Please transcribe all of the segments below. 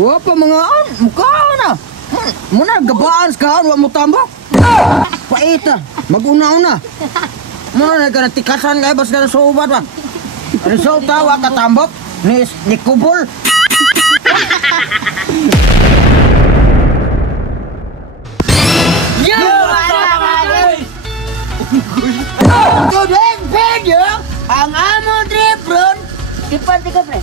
Wapa mga mukha na. Muna gabaan ka wa mo tambak. Paita, mag-una-una. Muna na ka tikasan kay bas ka sa ubat ba. Resulta wa ka tambak ni kubol. Tudeng pedyo ang among tripron. Ipanti ka, pre.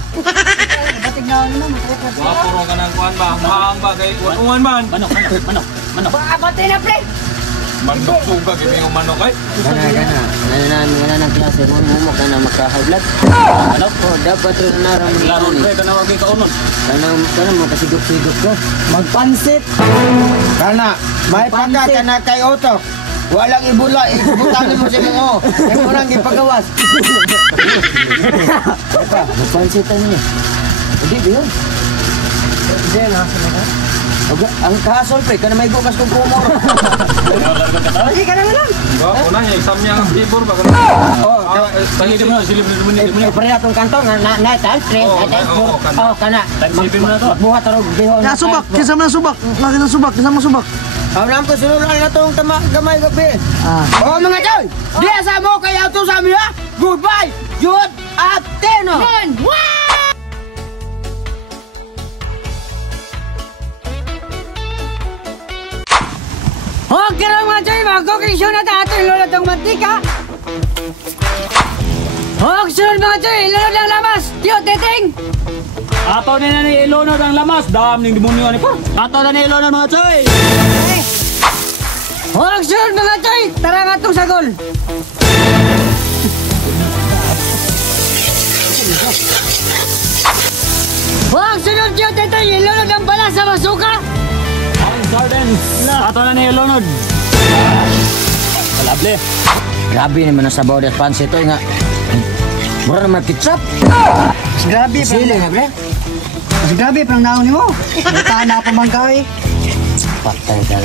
Batig na ako naman. Wapuro ka ng kuhan ba? Mahang ba kay kuhan man? Manok. Pati na, pre. Manok suga, gimi yung manok ay. Kana ng klase mo mo kana magka-high blood. Manok? Dapat rin naram Laro pre, kana wag ka unon. Kana mo kasigop-sigop ko. Magpansit. Kana, may pagka kana kay Otok. Walang ibula, ibutangin mo si Mungo. Ay mo lang ipagawas. Eka, magpansitan niya. Hindi ba yun? Hindi, nakasunod ka. Ang kahasol pre, kana may bukas kong kumor. Hindi ka naman lang. Una niya, isam niya ang flavor ba? Silip mo na. Pre atong kanto na tal pre. Oh, kana. Silipin mo na to. Buhat ro bihon. Ya subak, kisa man subak. Makita subak, kisa mo subak. Alam ko sululan na tong gamay gabi. Oh, mga choy. Diya sa mo kaya ito sa amin, ha? Goodbye. Good afternoon. Okay lang mga choy, magkokisyon na tayo lolo itong mantika. Okay, sunod mga choy, lolo ng lamas, tiyo titing. Ato na ni Ilonod ang lamas. Dam ning demonyo ni po. Ato na ni Ilonod mga choy. Okay, sunod mga choy, tara nga itong sagol. Okay, sunod tiyo titing, lolo ng bala sa masuka. Ang gardens. Ato na ni Ilonod. Kalable. Grabe naman ang sabaw at pansit to nga. Mura naman ketchup. Grabe pa. Sili nga pre. Mas grabe pa ang naon ni mo. Tana pa man ka eh. Patay ka.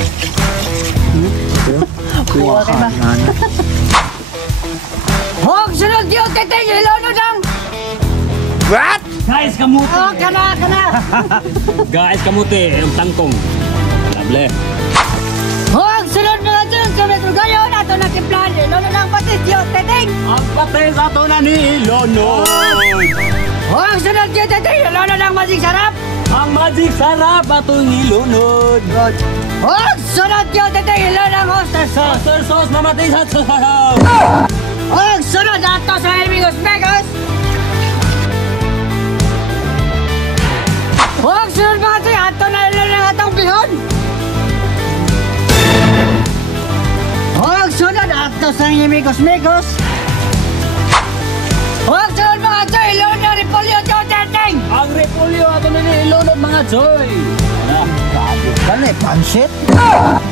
Kuha ka ba? Okay, sunod tiyo titing, lolo ng... What? Guys, kamuti. Oh, kana. Guys, kamuti. Yung tangkong. Kalable. Huwag sunod mga dyan sa Metro Gayon ato na kiplan lolo ng patis tiyo titing. Ang patis ato na ni Ilonod. Huwag sunod tiyo titing lolo ng masing sarap. Ang magic sarap atong Ilonod. Huwag sunod tiyo titing lolo ng oyster sauce. Oyster sauce mamatay sa sarap. Huwag sunod ato sa Amigos Megos. Huwag sunod mga dyan ato na lolo ng atong bihon. Huwag sunod ato sa Amigos Megos. Huwag sunod mga dyan lolo ng repolyo tiyo titing. Ang repolyo ato na ni Ilonod mga choy. Kana pansit?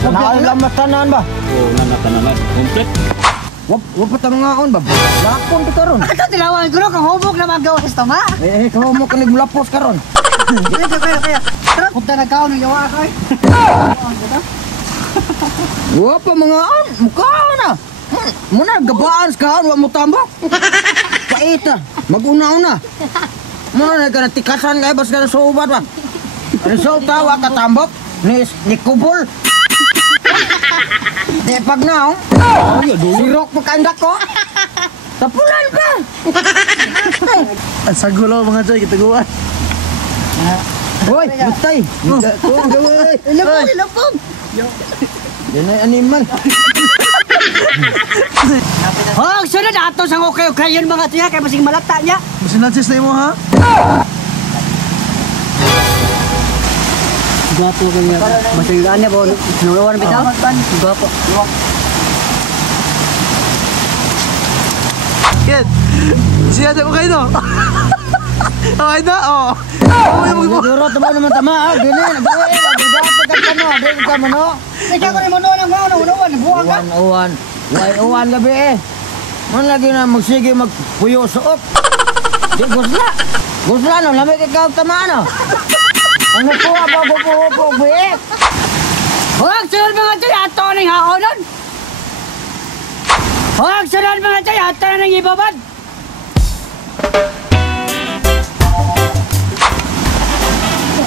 Naalam matanan ba? Oh, nanatanan. Complete. Wapa ta mga on ba? Lakon to karon. Ato tilawan ko kang hubog na magawas to ma. Kaho mo kanig mulapos karon. Kaya. Punta na kaon ng yawa ka eh. Wapa mga on, mukha na. Muna gabaan ka wa mo tambak. Paita, mag-una-una. Muna na ka tikasan kay bas ka sa ubat ba. Resulta wa ka tambak ni kubol. Di pag na, sirok pa kandak ko. Tapulan ka. Ang sagulo mga choy, kitaguan. Hoy, butay. Kung gawin. Ilapog. Yan ay animal. Oh, sunod ato sa okay yun mga tiya kay masing malata niya. Masinadsis na mo ha? Gapo ka niya. Masigaan niya po. Sinulawan bitaw. Gapo. Kid, siya mo kayo no? Okay na, oh. Siguro tama naman tama. Dili, nagawin. Nagawin ka kano. Dili ka mano. Ikaw ko rin manuwan ang unawan. Buwag ka. Uwan gabi eh. Man lagi na magsige magpuyo suot. Di gusla. Gusla no, lamig ikaw tama no. Ang nakuha ba bupo eh. Huwag sunod mga tiya ato ng haonon. Huwag sunod mga tiya ato ng ibabad.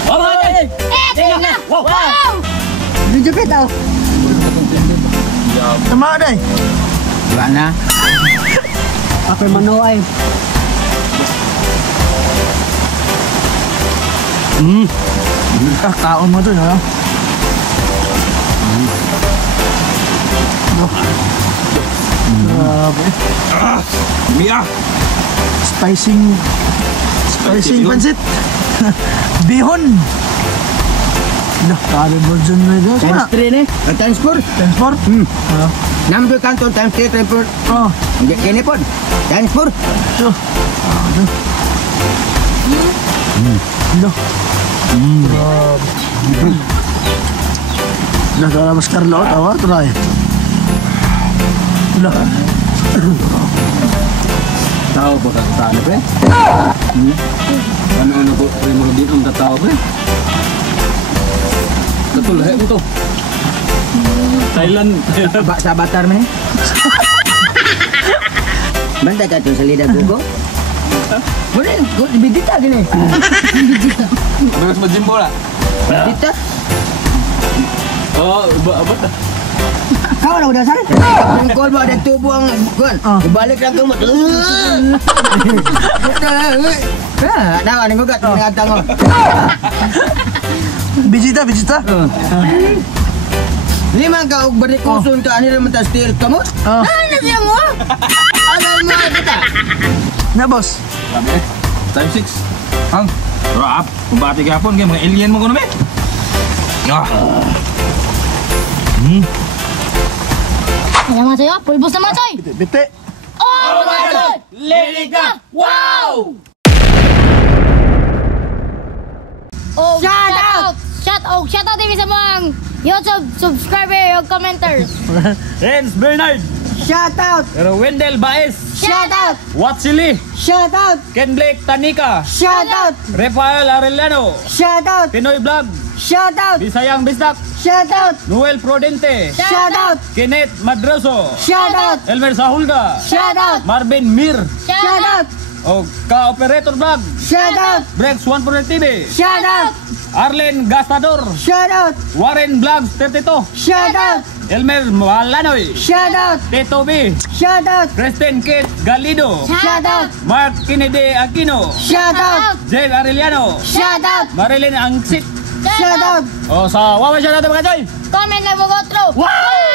Bye-bye! Jupit oh. Tama day. Wala na. Ako manuay. Kaon mo to, no? Grabe. Mia! Spicing pansit. Bihon. Dah, kali version na ito. Times 3 ni. Times 4. Times 4? Number kanto times 3 times 4. Oh. Hindi kini po. Times 4. Ito. Ito. Ito. Dah, dah mas Carlo. Tawa, try. Dah. Tao po tatano, pre? Ano po, pre mo din ang tatao, pre? Katulahe mo to. Thailand. Ba sa batar me. Banda ka to sa lidah gugo. Boleh, bidita gini. Bagus majimbo lah. Bidita. Oh, abot. Kau na udah sal? Ang kol ba ada tubo ang kun. Balik lang kumot. Dawa ning gugat ning atang mo. Bijita. Lima ka og bari kusun ka ani man ta steel kamot. Ano siya mo? Ano mo kita? Na, boss. Sabi time 6. Hang. Rap, kumbati gapon kay mga alien mo kuno me. Naman sa'yo, pulbos naman sa'yo! Bite. Oh my God! Leliga! Wow! Oh, shout out! Shout out din sa mga YouTube subscriber o commenter. Renz Bernard! Shout out! Wendell Baez! Shout out! Watsili! Shout out! Ken Blake Tanika! Shout out! Rafael Arellano! Shout out! Pinoy Vlog! Shout out! Bisayang Bisdak! Shout out! Noel Prodente! Shout out! Kenneth Madraso! Shout out! Elmer Sahulga! Shout out! Marvin Mir! Shout out! O Ka-Operator Vlog! Shout out! Brex 1 TV! Shout out! Arlen Gastador! Shout out! Warren Vlogs 32! Shout out! Elmer Malanoy! Shout out! Tito B! Shout out! Kristen Kate Galido! Shout out! Mark Kennedy Aquino! Shout out! Jay Arellano! Shout out! Marilyn Angsit! Shout out! O sa wawa siya natin mga Joy! Comment lang mo go through! Wow!